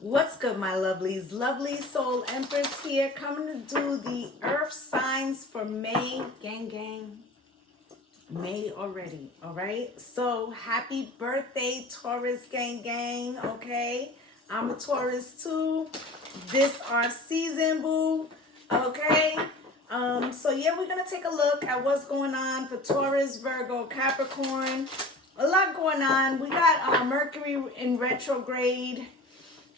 What's good, my lovelies? Lovely Soul Empress here, coming to do the earth signs for May. Gang, gang. May already, all right? So, happy birthday, Taurus gang, gang, okay? I'm a Taurus too. This our season, boo, okay? So yeah, we're gonna take a look at what's going on for Taurus, Virgo, Capricorn. A lot going on. We got Mercury in retrograde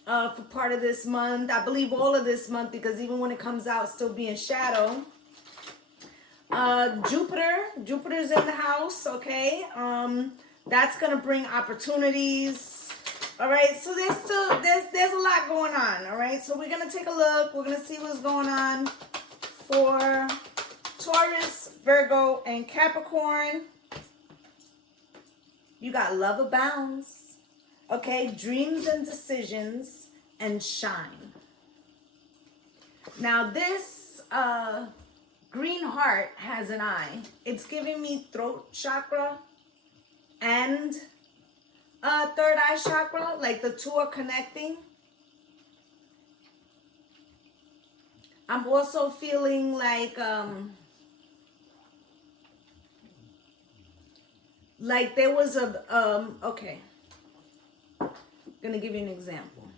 for part of this month. I believe all of this month, because even when it comes out, still be in shadow. Jupiter's in the house, okay? That's gonna bring opportunities. All right, so there's a lot going on. All right, so we're gonna take a look. We're gonna see what's going on for Taurus, Virgo, and Capricorn. You got love abounds, okay? Dreams and decisions, and shine. Now this green heart has an eye. It's giving me throat chakra and third eye chakra, like the two are connecting. I'm also feeling like there was a okay. Gonna give you an example.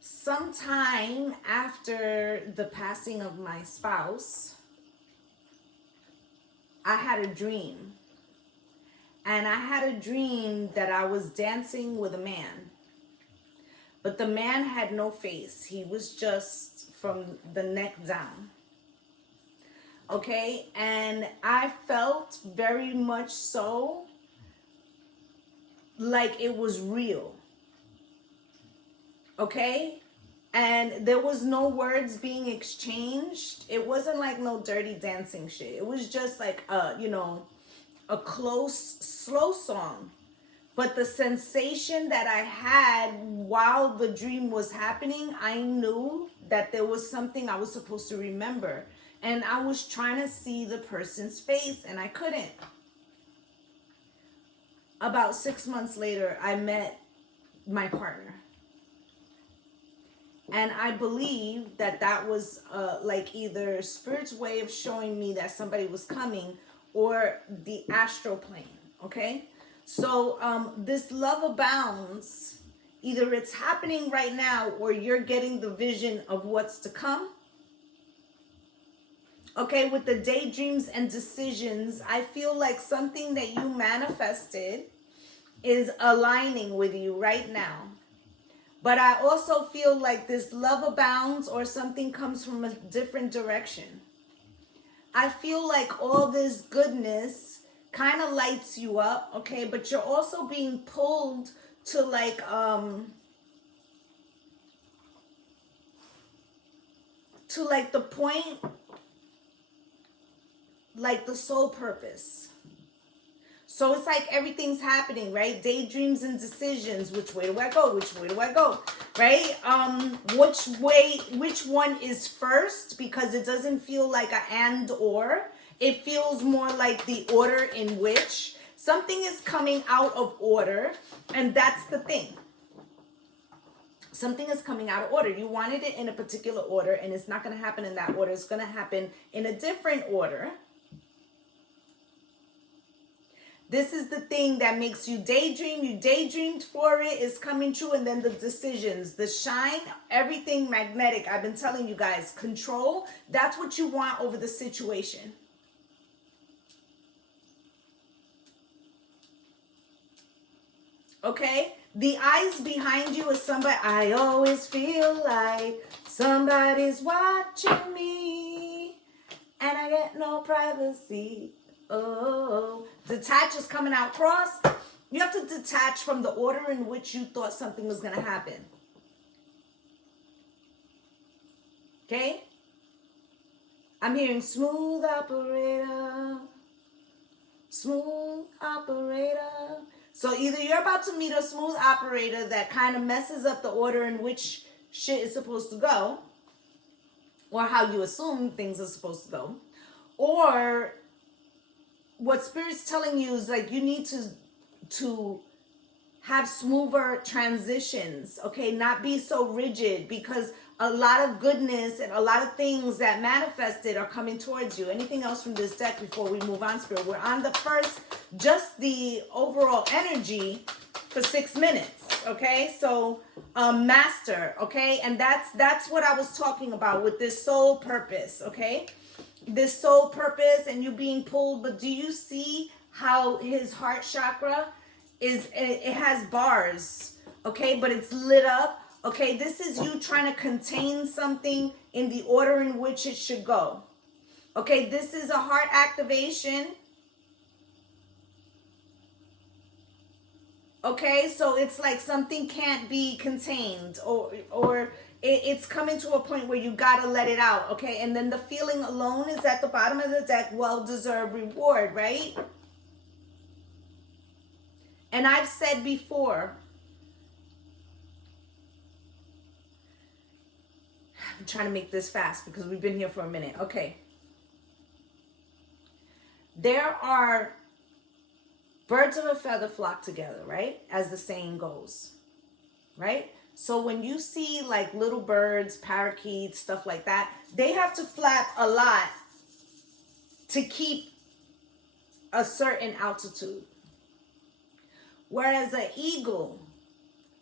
Sometime after the passing of my spouse, I had a dream. And I had a dream that I was dancing with a man. But the man had no face. He was just from the neck down. Okay? And I felt very much so like it was real. Okay? And there was no words being exchanged. It wasn't like no dirty dancing shit. It was just like, a close, slow song. But the sensation that I had while the dream was happening, I knew that there was something I was supposed to remember. And I was trying to see the person's face, and I couldn't. About 6 months later, I met my partner. And I believe that was like either Spirit's way of showing me that somebody was coming, or the astral plane, okay? So this love abounds. Either it's happening right now, or you're getting the vision of what's to come. Okay, with the daydreams and decisions, I feel like something that you manifested is aligning with you right now. But I also feel like this love abounds, or something comes from a different direction. I feel like all this goodness kind of lights you up, okay? But you're also being pulled to like the point, like the soul purpose. So it's like everything's happening, right? Daydreams and decisions. Which way do I go? Which way do I go? Right? Which one is first? Because it doesn't feel like a and or. It feels more like the order in which something is coming out of order. And that's the thing. Something is coming out of order. You wanted it in a particular order, and it's not going to happen in that order. It's going to happen in a different order. This is the thing that makes you daydream. You daydreamed for it. It's coming true. And then the decisions, the shine, everything magnetic. I've been telling you guys, control. That's what you want over the situation. Okay? The eyes behind you is somebody. I always feel like somebody's watching me, and I get no privacy. Oh, detach is coming out cross. You have to detach from the order in which you thought something was going to happen. Okay? I'm hearing smooth operator. Smooth operator. So either you're about to meet a smooth operator that kind of messes up the order in which shit is supposed to go, or how you assume things are supposed to go, or what Spirit's telling you is like you need to have smoother transitions, okay? Not be so rigid, because a lot of goodness and a lot of things that manifested are coming towards you. Anything else from this deck before we move on, Spirit? We're on the first, just the overall energy for 6 minutes, okay? So master, okay? And that's what I was talking about with this soul purpose, okay? This soul purpose and you being pulled. But do you see how his heart chakra is, it has bars, okay, but it's lit up, okay? This is you trying to contain something in the order in which it should go, okay? This is a heart activation, okay? So it's like something can't be contained, or it's coming to a point where you gotta let it out, okay? And then the feeling alone is at the bottom of the deck, well-deserved reward, right? And I've said before, I'm trying to make this fast because we've been here for a minute, okay? There are birds of a feather flock together, right? As the saying goes, right? So when you see like little birds, parakeets, stuff like that, they have to flap a lot to keep a certain altitude. Whereas an eagle,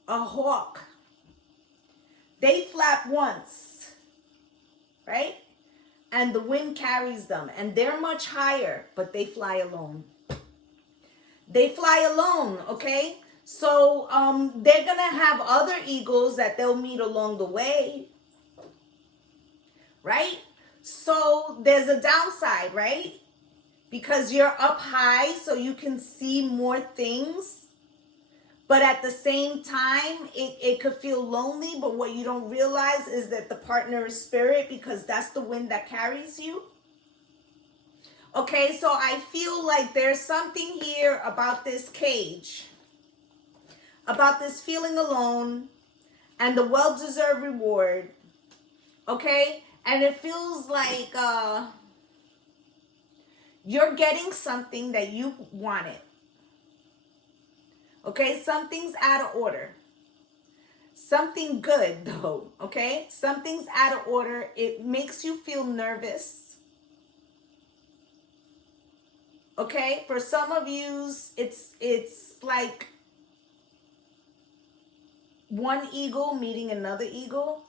a hawk, they flap once, right? And the wind carries them and they're much higher, but they fly alone. They fly alone, okay? So they're going to have other eagles that they'll meet along the way, right? So there's a downside, right? Because you're up high so you can see more things. But at the same time, it could feel lonely. But what you don't realize is that the partner is spirit, because that's the wind that carries you. Okay, so I feel like there's something here about this cage, about this feeling alone and the well-deserved reward. Okay, and it feels like you're getting something that you wanted. Okay, something's out of order. Something good though, okay? Something's out of order. It makes you feel nervous. Okay, for some of you, it's like one eagle meeting another eagle.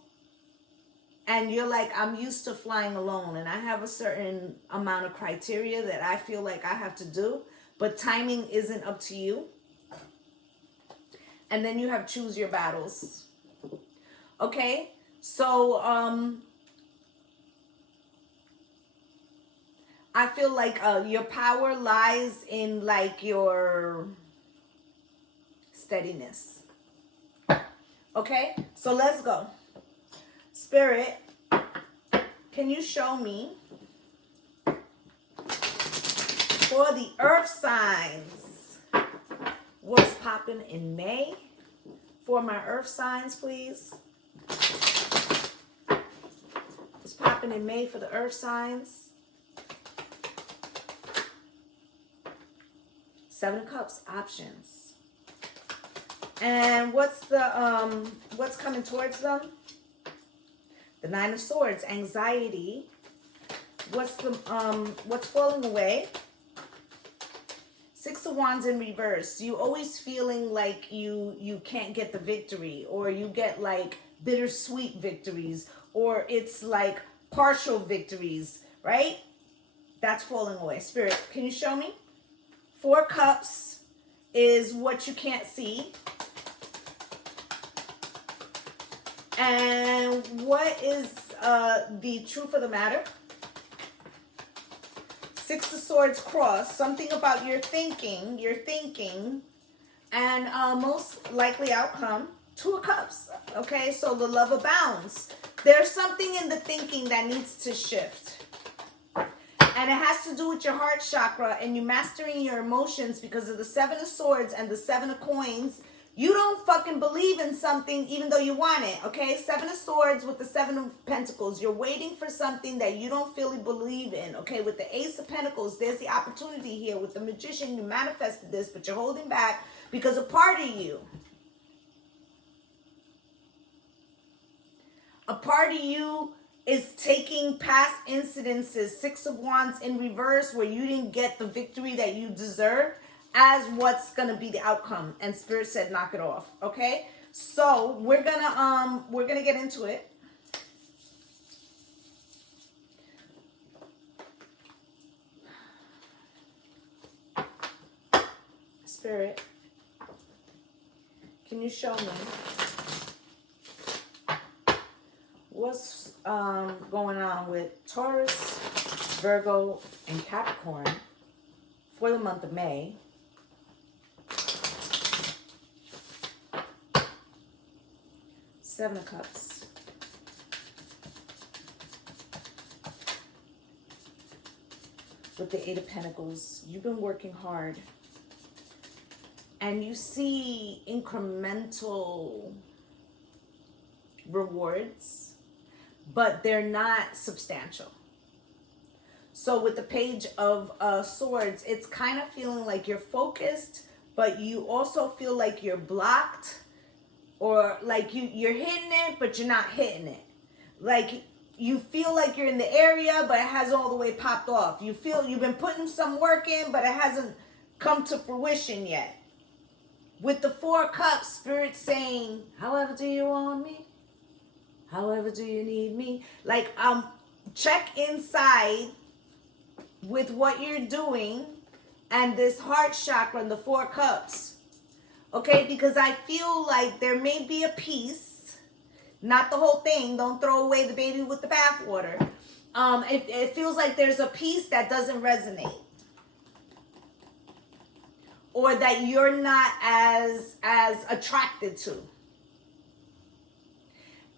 And you're like, I'm used to flying alone and I have a certain amount of criteria that I feel like I have to do, but timing isn't up to you. And then you have choose your battles. Okay, so I feel like your power lies in like your steadiness. Okay, so let's go. Spirit, can you show me for the earth signs what's popping in May? For my earth signs, please. What's popping in May for the earth signs? 7 of Cups, options. And what's the what's coming towards them? The 9 of Swords, anxiety. What's the what's falling away? 6 of Wands in reverse. You always feeling like you can't get the victory, or you get like bittersweet victories, or it's like partial victories, right? That's falling away. Spirit, can you show me? 4 Cups is what you can't see. And what is the truth of the matter? 6 of Swords cross, something about your thinking, and most likely outcome. 2 of Cups, okay? So the love abounds. There's something in the thinking that needs to shift. And it has to do with your heart chakra and you mastering your emotions because of the 7 of Swords and the 7 of Coins. You don't fucking believe in something even though you want it, okay? 7 of Swords with the 7 of Pentacles. You're waiting for something that you don't fully believe in, okay? With the Ace of Pentacles, there's the opportunity here. With the Magician, you manifested this, but you're holding back Because a part of you is taking past incidences, Six of Wands in reverse, where you didn't get the victory that you deserve, as what's gonna be the outcome. And Spirit said, knock it off. Okay, so we're gonna get into it. Spirit, can you show me what's going on with Taurus, Virgo, and Capricorn for the month of May? Seven of Cups. With the Eight of Pentacles, you've been working hard. And you see incremental rewards, but they're not substantial. So with the Page of Swords, it's kind of feeling like you're focused, but you also feel like you're blocked, or like you're hitting it, but you're not hitting it. Like you feel like you're in the area, but it hasn't all the way popped off. You feel you've been putting some work in, but it hasn't come to fruition yet. With the Four of Cups, Spirit saying, however do you want me? However do you need me? Like, check inside with what you're doing and this heart chakra and the Four of Cups. Okay, because I feel like there may be a piece, not the whole thing. Don't throw away the baby with the bathwater. It feels like there's a piece that doesn't resonate, or that you're not as attracted to.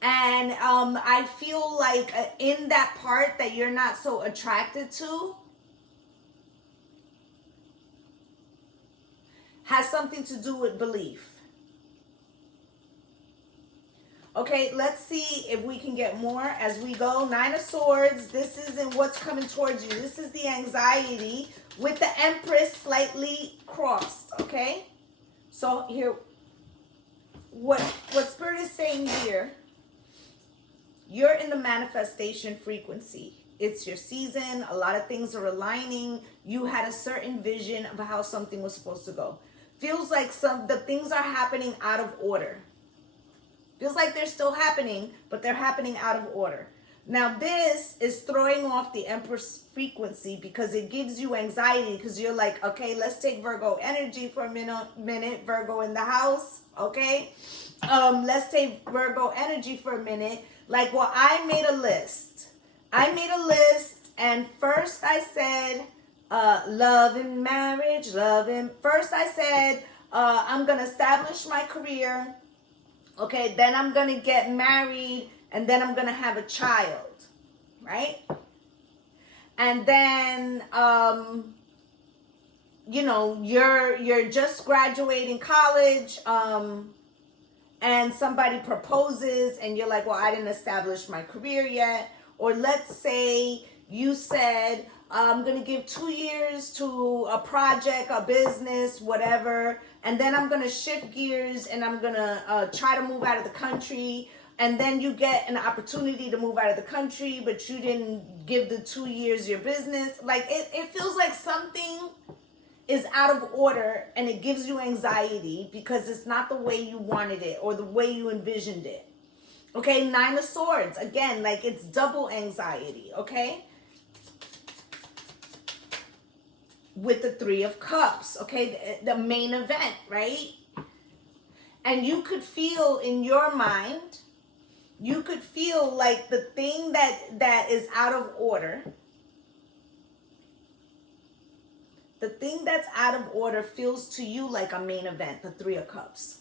And I feel like in that part that you're not so attracted to has something to do with belief. Okay, let's see if we can get more as we go. Nine of Swords, this isn't what's coming towards you. This is the anxiety with the Empress slightly crossed, okay? So here, what Spirit is saying here, you're in the manifestation frequency. It's your season. A lot of things are aligning. You had a certain vision of how something was supposed to go. Feels like the things are happening out of order. Feels like they're still happening, but they're happening out of order. Now, this is throwing off the Empress frequency because it gives you anxiety, because you're like, okay, let's take Virgo energy for a minute. Virgo in the house, okay? Let's take Virgo energy for a minute. Like, well, I made a list. And first I said, love and marriage, First I said, I'm going to establish my career. Okay, then I'm going to get married, and then I'm going to have a child, right? And then, you know, you're just graduating college, and somebody proposes, and you're like, well, I didn't establish my career yet. Or let's say you said, I'm going to give 2 years to a project, a business, whatever. And then I'm going to shift gears and I'm going to try to move out of the country. And then you get an opportunity to move out of the country, but you didn't give the 2 years your business. Like it feels like something is out of order, and it gives you anxiety because it's not the way you wanted it or the way you envisioned it. Okay, Nine of Swords. Again, like it's double anxiety, okay? With the Three of Cups, okay? The main event, right? And you could feel in your mind, you could feel like the thing that is out of order, the thing that's out of order feels to you like a main event, the Three of Cups.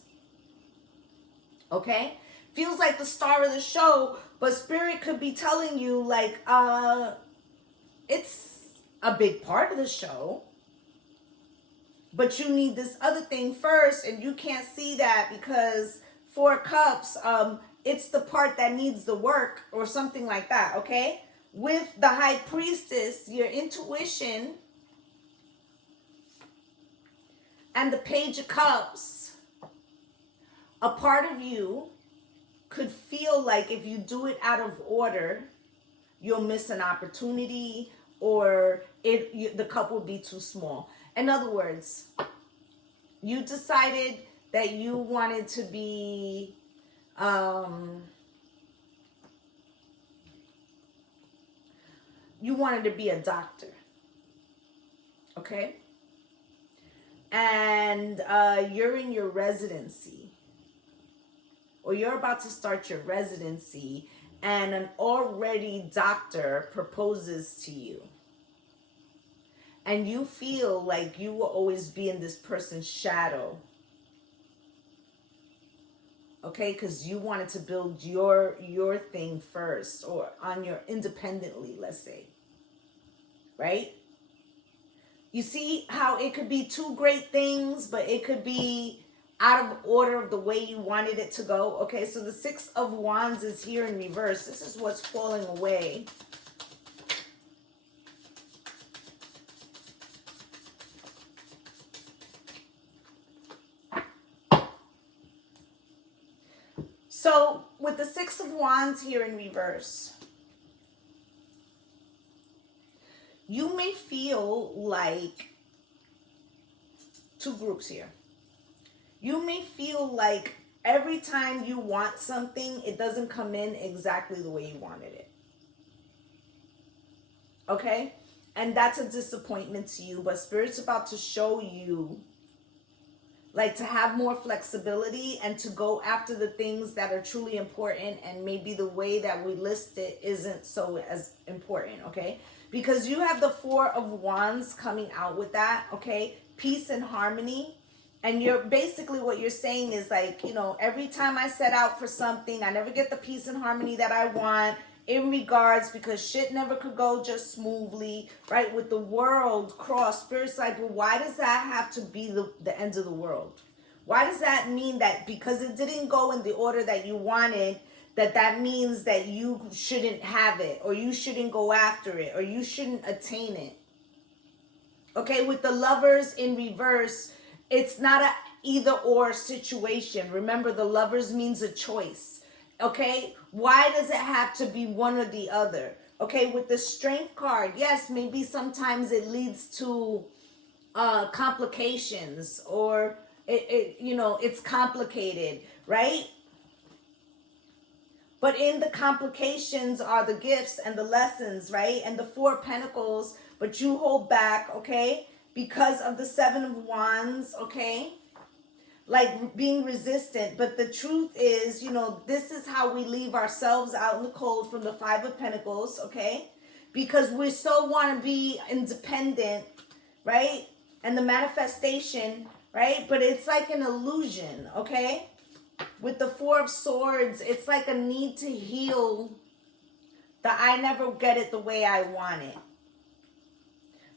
Okay? Feels like the star of the show, but Spirit could be telling you like, it's a big part of the show, but you need this other thing first, and you can't see that because Four of Cups, it's the part that needs the work or something like that, okay? With the High Priestess, your intuition and the Page of Cups, a part of you could feel like if you do it out of order, you'll miss an opportunity, or the cup will be too small. In other words, you decided that you wanted to be a doctor, okay? And you're in your residency, or you're about to start your residency, and an already doctor proposes to you. And you feel like you will always be in this person's shadow. Okay, because you wanted to build your thing first, or on your independently, let's say. Right? You see how it could be two great things, but it could be out of order of the way you wanted it to go. Okay, so the Six of Wands is here in reverse. This is what's falling away. So with the Six of Wands here in reverse, you may feel like two groups here. You may feel like every time you want something, it doesn't come in exactly the way you wanted it. Okay? And that's a disappointment to you, but Spirit's about to show you, like, to have more flexibility and to go after the things that are truly important, and maybe the way that we list it isn't so as important, okay? Because you have the Four of Wands coming out with that, okay? Peace and harmony. And you're basically, what you're saying is like, you know, every time I set out for something, I never get the peace and harmony that I want, in regards, because shit never could go just smoothly, right? With the World cross, Spirit's like, well, why does that have to be the end of the world? Why does that mean that because it didn't go in the order that you wanted, that means that you shouldn't have it, or you shouldn't go after it, or you shouldn't attain it? Okay, with the Lovers in reverse, it's not a either or situation. Remember, the Lovers means a choice. Okay, why does it have to be one or the other? Okay, with the Strength card, yes, maybe sometimes it leads to complications, or it's complicated, right? But in the complications are the gifts and the lessons, right? And the Four of Pentacles, but you hold back, okay? Because of the Seven of Wands, okay? Like being resistant. But the truth is, this is how we leave ourselves out in the cold from the Five of Pentacles, okay? Because we so want to be independent, right? And the manifestation, right? But it's like an illusion, okay? With the Four of Swords, it's like a need to heal that I never get it the way I want it.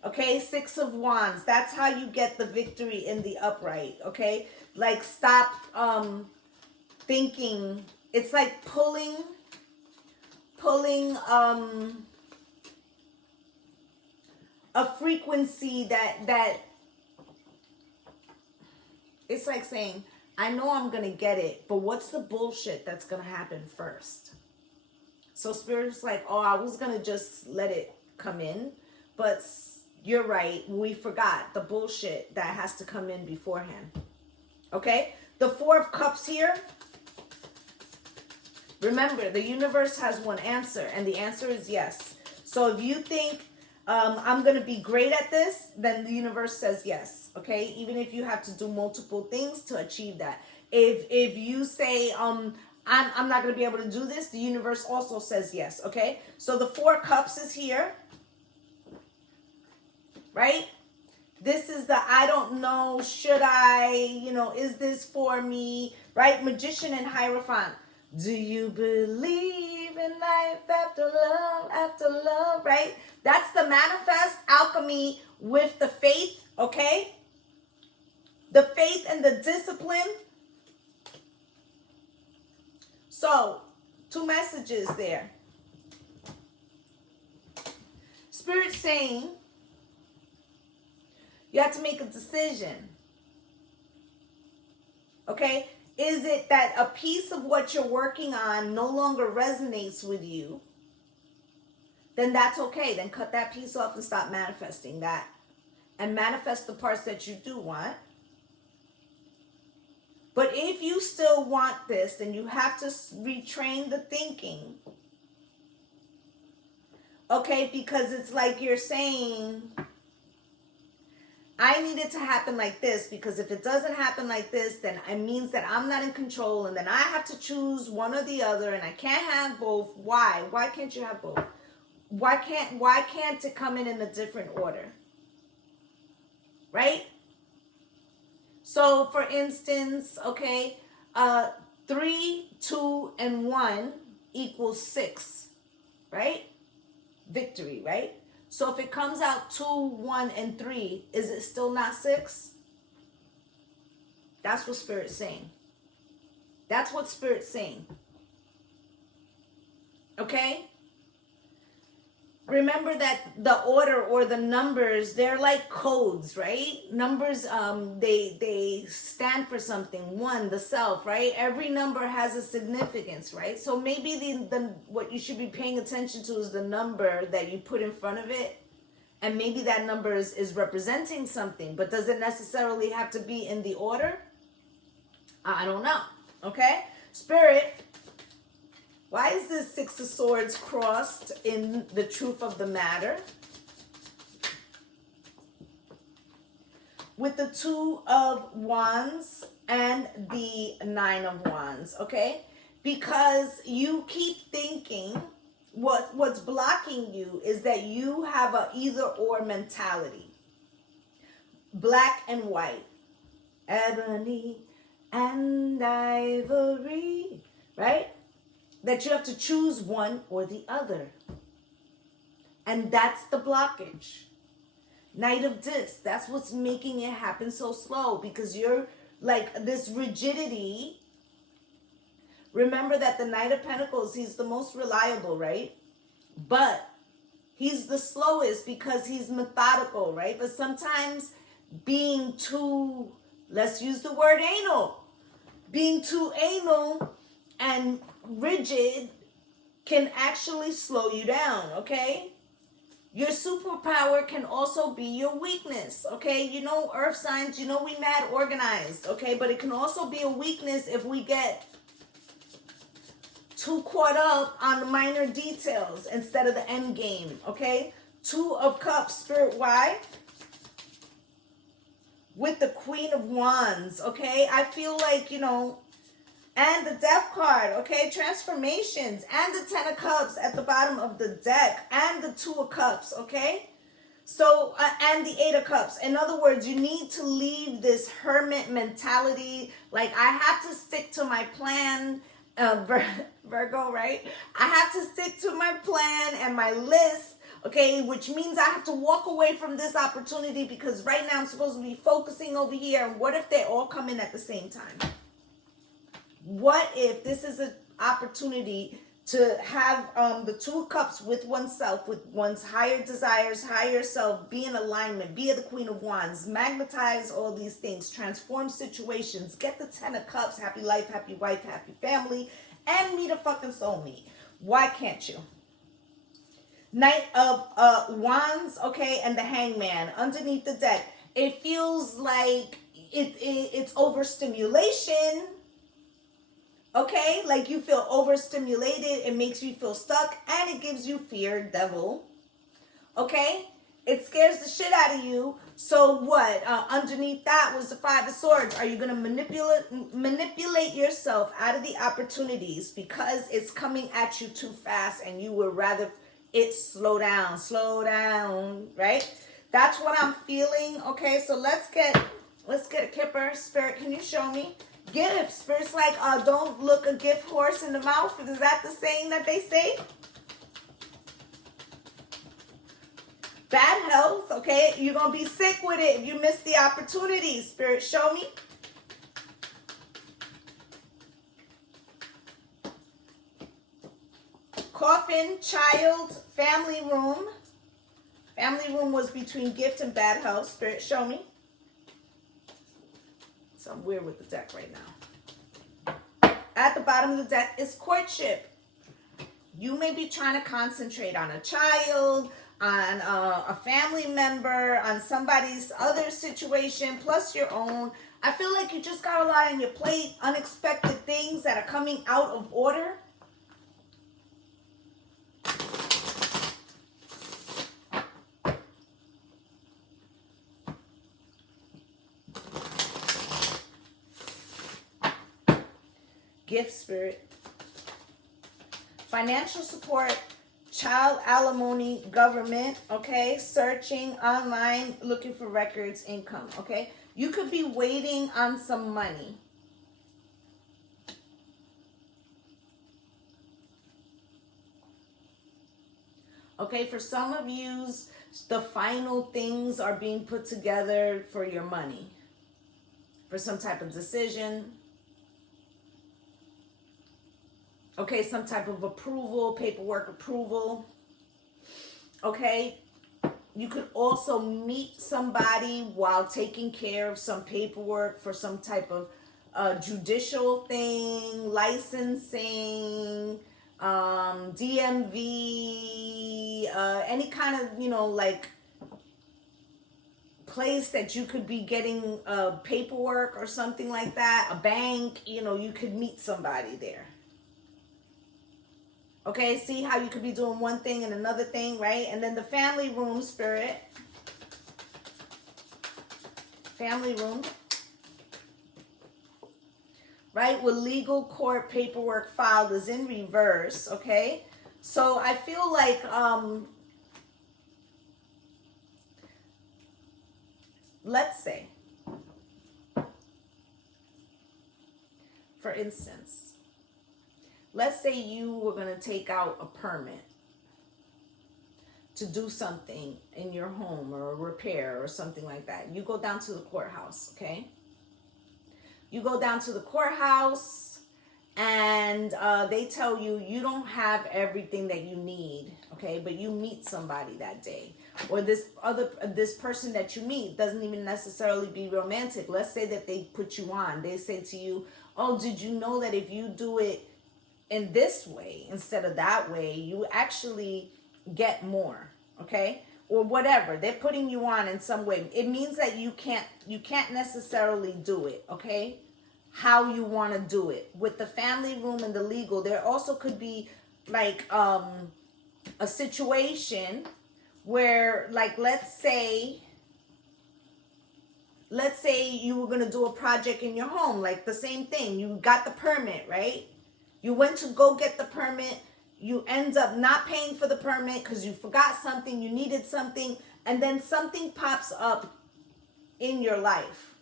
Okay, Six of Wands, that's how you get the victory in the upright, okay? Like, stop thinking. It's like pulling a frequency that it's like saying, I know I'm going to get it, but what's the bullshit that's going to happen first? So Spirit's like, oh, I was going to just let it come in, but you're right. We forgot the bullshit that has to come in beforehand. Okay? The Four of Cups here. Remember, the universe has one answer, and the answer is yes. So if you think I'm going to be great at this, then the universe says yes. Okay? Even if you have to do multiple things to achieve that. If you say, I'm not going to be able to do this, the universe also says yes. Okay? So the Four of Cups is here. Right? This is the I don't know, should I, is this for me? Right? Magician and Hierophant. Do you believe in life after love, right? That's the manifest alchemy with the faith, okay? The faith and the discipline. So, two messages there. Spirit saying, you have to make a decision. Okay? Is it that a piece of what you're working on no longer resonates with you? Then that's okay. Then cut that piece off and stop manifesting that. And manifest the parts that you do want. But if you still want this, then you have to retrain the thinking. Okay? Because it's like you're saying, I need it to happen like this, because if it doesn't happen like this, then it means that I'm not in control, and then I have to choose one or the other, and I can't have both. Why? Why can't you have both? Why can't it come in a different order? Right? So for instance, okay, 3, 2, and 1 equals 6, right? Victory, right? So if it comes out 2, 1, and 3, is it still not 6? That's what Spirit's saying. That's what Spirit's saying. Okay? Remember that the order or the numbers, they're like codes, right? Numbers, they stand for something. 1, the self, right? Every number has a significance, right? So maybe the what you should be paying attention to is the number that you put in front of it. And maybe that number is representing something. But does it necessarily have to be in the order? I don't know. Okay? Spirit, why is this 6 of Swords crossed in the truth of the matter? With the 2 of Wands and the 9 of Wands, okay? Because you keep thinking, what's blocking you is that you have a either or mentality. Black and white. Ebony and ivory, right? That you have to choose one or the other. And that's the blockage. Knight of Discs, that's what's making it happen so slow, because you're like this rigidity. Remember that the Knight of Pentacles, he's the most reliable, right? But he's the slowest because he's methodical, right? But sometimes being too, let's use the word anal, being too anal and rigid can actually slow you down, okay? Your superpower can also be your weakness, okay? You know, earth signs, you know we mad organized, okay? But it can also be a weakness if we get too caught up on the minor details instead of the end game, okay? 2 of Cups, Spirit, why? With the Queen of Wands, okay? I feel like, you know, and the Death card, okay? Transformations. And the 10 of Cups at the bottom of the deck. And the 2 of Cups, okay? So, and the 8 of Cups. In other words, you need to leave this hermit mentality. Like, I have to stick to my plan. Virgo, right? I have to stick to my plan and my list. Okay, which means I have to walk away from this opportunity because right now I'm supposed to be focusing over here. And what if they all come in at the same time? What if this is an opportunity to have the 2 of Cups with oneself, with one's higher desires, higher self, be in alignment, be the Queen of Wands, magnetize all these things, transform situations, get the 10 of Cups, happy life, happy wife, happy family, and meet a fucking soulmate. Why can't you? Knight of Wands, okay, and the Hangman underneath the deck. It feels like it's overstimulation. Okay, like you feel overstimulated, it makes you feel stuck, and it gives you fear, devil. Okay, it scares the shit out of you. So what? Underneath that was the 5 of Swords. Are you going to manipulate yourself out of the opportunities because it's coming at you too fast, and you would rather it slow down, right? That's what I'm feeling. Okay, so let's get a kipper. Spirit, can you show me? Gifts. Spirit's like, don't look a gift horse in the mouth. Is that the saying that they say? Bad health, okay? You're going to be sick with it if you miss the opportunity. Spirit, show me. Coffin, child, family room. Family room was between gift and bad health. Spirit, show me. So I'm weird with the deck right now. at the bottom of the deck is courtship. You may be trying to concentrate on a child, on a family member, on somebody's other situation, plus your own. I feel like you just got a lot on your plate, unexpected things that are coming out of order. Gift spirit. Financial support, child alimony, government, okay? Searching online, looking for records, income, okay? You could be waiting on some money. Okay, for some of you, the final things are being put together for your money. For some type of decision. Okay, some type of approval, paperwork approval. Okay, you could also meet somebody while taking care of some paperwork for some type of judicial thing, licensing, DMV, any kind of, like place that you could be getting paperwork or something like that, a bank, you could meet somebody there. Okay, see how you could be doing one thing and another thing, right? And then the family room spirit. Family room. Right, with legal court paperwork filed is in reverse, okay? So I feel like, let's say, for instance, let's say you were going to take out a permit to do something in your home or a repair or something like that. You go down to the courthouse, okay? You go down to the courthouse and they tell you you don't have everything that you need, okay? But you meet somebody that day. Or this person that you meet doesn't even necessarily be romantic. Let's say that they put you on. They say to you, oh, did you know that if you do it in this way instead of that way, you actually get more, okay? Or whatever, they're putting you on in some way. It means that you can't necessarily do it, okay? How you want to do it. With the family room and the legal, there also could be like a situation where, like, let's say you were going to do a project in your home, like the same thing. You got the permit, right? You went to go get the permit. You end up not paying for the permit because you forgot something, you needed something, and then something pops up in your life.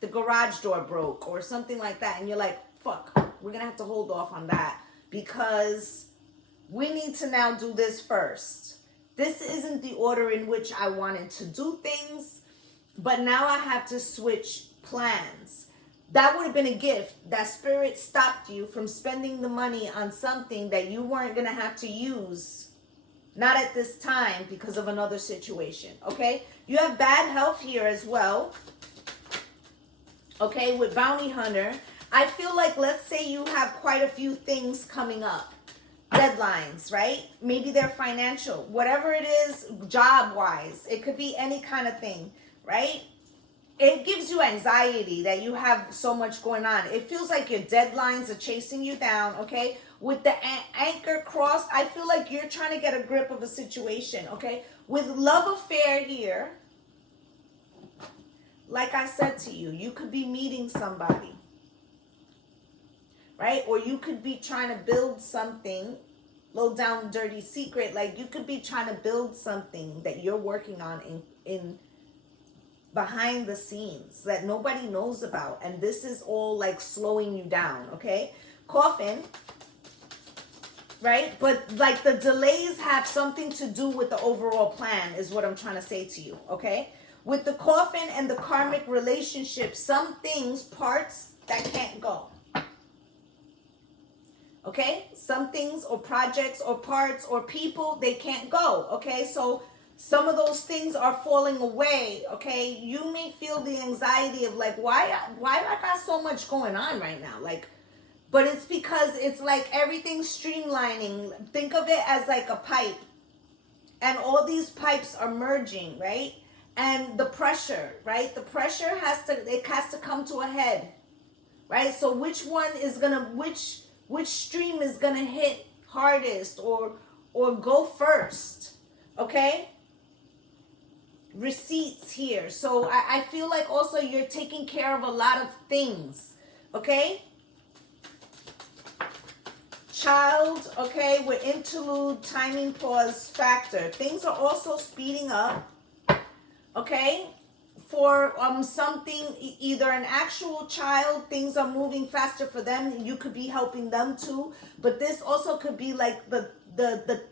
The garage door broke or something like that, and you're like, fuck, we're going to have to hold off on that because we need to now do this first. This isn't the order in which I wanted to do things, but now I have to switch plans. That would have been a gift. That spirit stopped you from spending the money on something that you weren't going to have to use. Not at this time because of another situation. Okay? You have bad health here as well. Okay? With Bounty Hunter. I feel like, let's say you have quite a few things coming up. Deadlines, right? Maybe they're financial. Whatever it is, job-wise. It could be any kind of thing, right? It gives you anxiety that you have so much going on. It feels like your deadlines are chasing you down, okay? With the anchor cross, I feel like you're trying to get a grip of a situation, okay? With love affair here, like I said to you, you could be meeting somebody, right? Or you could be trying to build something, low down dirty secret. Like you could be trying to build something that you're working on in behind the scenes that nobody knows about, and this is all like slowing you down, okay? Coffin, right? But like the delays have something to do with the overall plan is what I'm trying to say to you, okay? With the coffin and the karmic relationship, some things, parts that can't go, okay? Some things or projects or parts or people, they can't go, okay? So some of those things are falling away, okay? You may feel the anxiety of like, why I got so much going on right now? Like, But it's because it's like everything's streamlining. Think of it as like a pipe. And all these pipes are merging, right? And the pressure, right? The pressure has to come to a head, right? So which one is gonna, which stream is gonna hit hardest or go first, okay? Receipts here. So I feel like also you're taking care of a lot of things, okay? Child, okay, with interlude, timing, pause, factor. Things are also speeding up, okay? For something, either an actual child, things are moving faster for them. You could be helping them too. But this also could be like the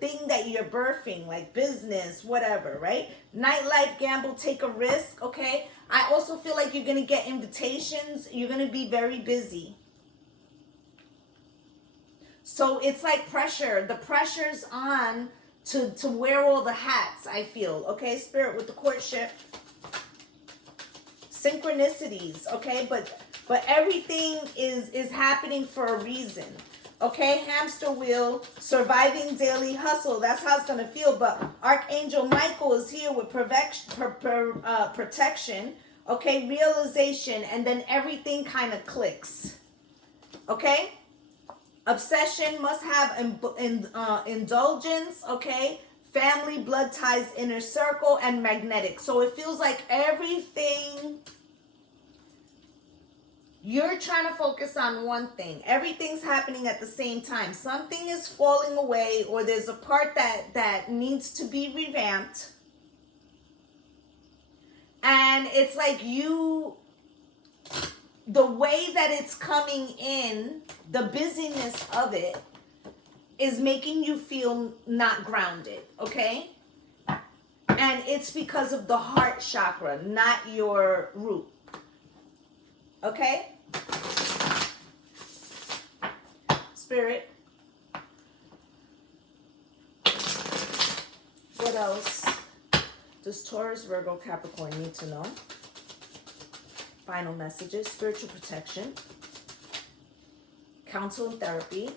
thing that you're birthing, like business, whatever, right? Nightlife, gamble, take a risk, okay? I also feel like you're going to get invitations. You're going to be very busy. So it's like pressure. The pressure's on to wear all the hats, I feel. Okay, Spirit, with the courtship. Synchronicities, okay? But everything is happening for a reason. Okay, hamster wheel, surviving daily hustle. That's how it's going to feel. But Archangel Michael is here with protection. Okay, realization. And then everything kind of clicks. Okay? Obsession, must have indulgence, okay? Family, blood ties, inner circle, and magnetic. So it feels like everything, you're trying to focus on one thing. Everything's happening at the same time. Something is falling away, or there's a part that needs to be revamped. And it's like the way that it's coming in, the busyness of it is making you feel not grounded, okay? And it's because of the heart chakra, not your root, okay? Spirit. What else does Taurus, Virgo, Capricorn need to know? Final messages, spiritual protection, counsel and therapy.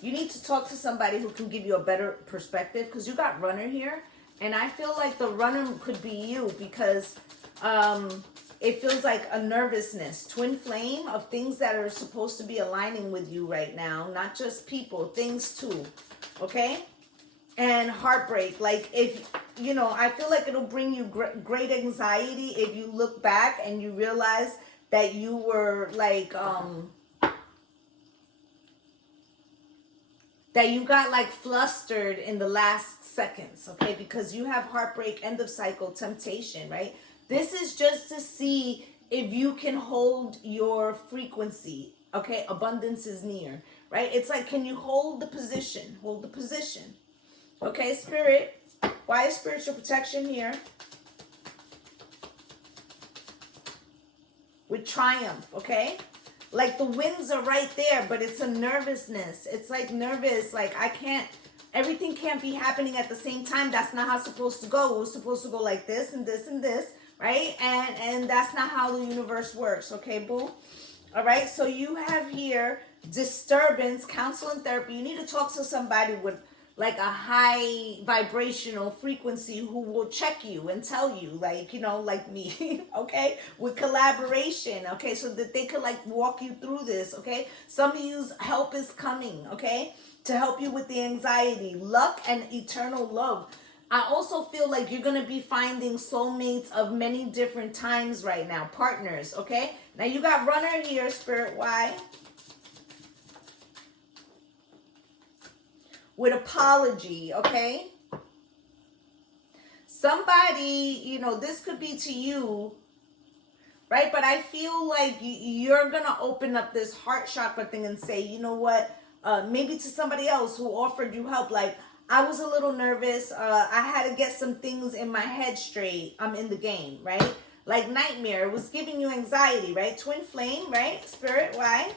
You need to talk to somebody who can give you a better perspective, because you got runner here. And I feel like the runner could be you, because it feels like a nervousness, twin flame of things that are supposed to be aligning with you right now. Not just people, things too. Okay? And heartbreak, like if, you know, I feel like it'll bring you great anxiety if you look back and you realize that you were like, that you got like flustered in the last seconds, okay? Because you have heartbreak, end of cycle, temptation, right? This is just to see if you can hold your frequency, okay? Abundance is near, right? It's like, can you hold the position? Hold the position. Okay, Spirit, why is spiritual protection here? With triumph, okay? Like the winds are right there, but it's a nervousness. It's like nervous, like everything can't be happening at the same time. That's not how it's supposed to go. We're supposed to go like this and this and this, right? And that's not how the universe works, okay, boo? All right, so you have here disturbance, counsel and therapy. You need to talk to somebody with like a high vibrational frequency who will check you and tell you, like, you know, like me, okay, with collaboration, okay, so that they could like walk you through this, okay? Some of you's help is coming, okay, to help you with the anxiety, luck, and eternal love. I also feel like you're going to be finding soulmates of many different times right now, partners, okay? Now you got runner here, Spirit, why? With apology, okay? Somebody, you know, this could be to you, right? But I feel like you're going to open up this heart chakra thing and say, you know what? Maybe to somebody else who offered you help. Like, I was a little nervous. I had to get some things in my head straight. I'm in the game, right? Like nightmare. It was giving you anxiety, right? Twin flame, right? Spirit, why?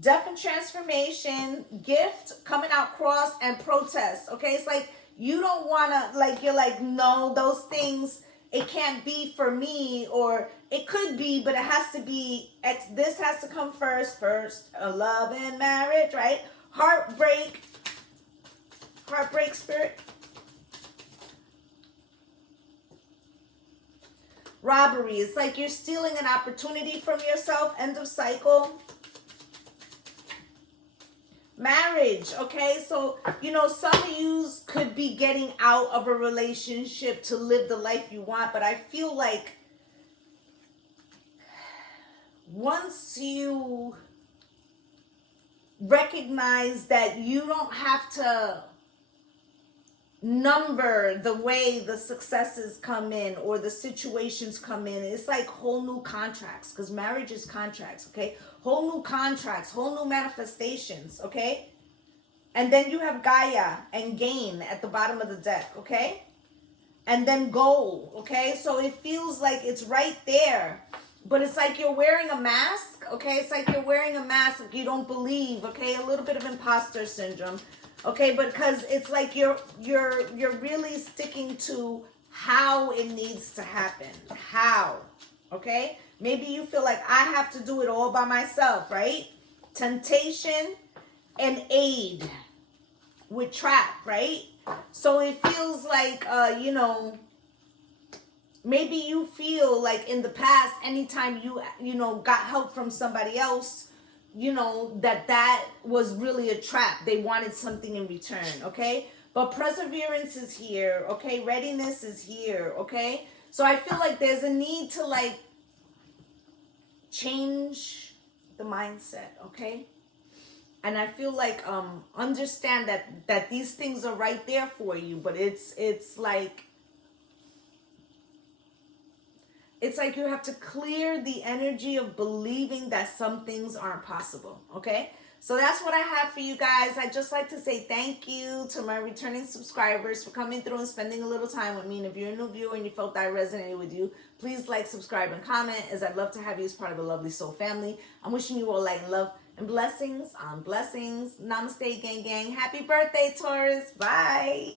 Death and transformation, gift, coming out cross, and protest. Okay, it's like you don't want to, like, you're like, no, those things, it can't be for me, or it could be, but it has to be, this has to come first, love and marriage, right? Heartbreak spirit. Robbery, it's like you're stealing an opportunity from yourself, end of cycle. Marriage, okay? So, you know, some of you could be getting out of a relationship to live the life you want, but I feel like once you recognize that you don't have to number the way the successes come in or the situations come in, it's like whole new contracts, because marriage is contracts, okay? Whole new contracts, whole new manifestations, okay? And then you have Gaia and gain at the bottom of the deck, okay? And then goal, okay? So it feels like it's right there, but it's like you're wearing a mask, okay? It's like you're wearing a mask if you don't believe, okay? A little bit of imposter syndrome. Okay, but because it's like you're really sticking to how it needs to happen. How, okay? Maybe you feel like I have to do it all by myself, right? Temptation and aid with trap, right? So it feels like, you know, maybe you feel like in the past, anytime you know, got help from somebody else, you know, that was really a trap. They wanted something in return, okay? But perseverance is here, okay? Readiness is here, okay? So I feel like there's a need to, like, change the mindset, okay? And I feel like, understand that these things are right there for you, but it's like you have to clear the energy of believing that some things aren't possible, okay? So that's what I have for you guys. I'd just like to say thank you to my returning subscribers for coming through and spending a little time with me. And if you're a new viewer and you felt that I resonated with you, please like, subscribe, and comment, as I'd love to have you as part of the Lovely Soul family. I'm wishing you all light and love and blessings on blessings. Namaste, gang, gang. Happy birthday, Taurus. Bye.